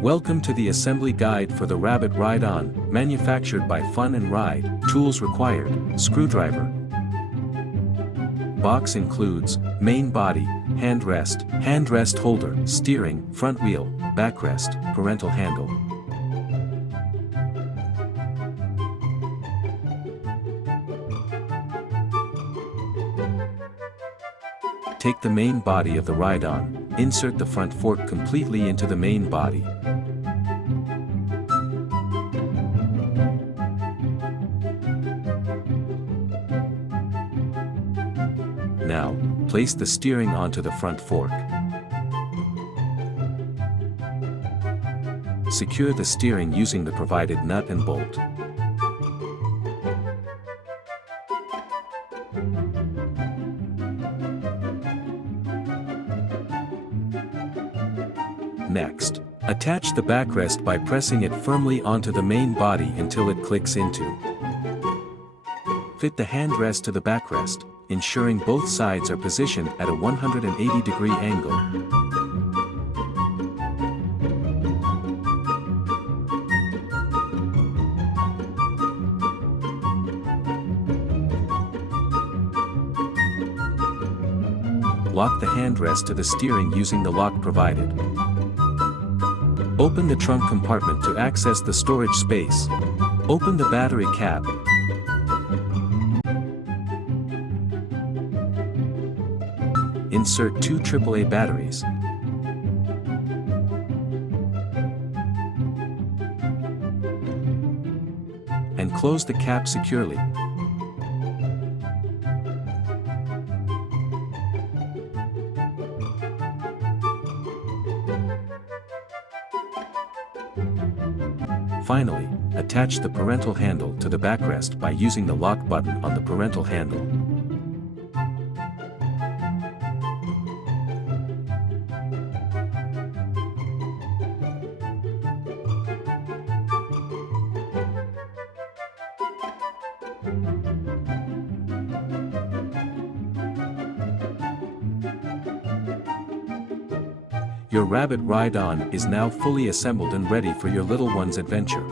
Welcome to the assembly guide for the Rabbit Ride-On, manufactured by Funride. Tools required: screwdriver. Box includes main body, handrest holder, steering, front wheel, backrest, parental handle. Take the main body of the Ride-On, insert the front fork completely into the main body. Now, place the steering onto the front fork. Secure the steering using the provided nut and bolt. Next, attach the backrest by pressing it firmly onto the main body until it clicks into. Fit the handrest to the backrest, ensuring both sides are positioned at a 180-degree angle. Lock the handrest to the steering using the lock provided. Open the trunk compartment to access the storage space. Open the battery cap. Insert two AAA batteries. And close the cap securely. Finally, attach the parental handle to the backrest by using the lock button on the parental handle. Your Rabbit Ride-On is now fully assembled and ready for your little one's adventure.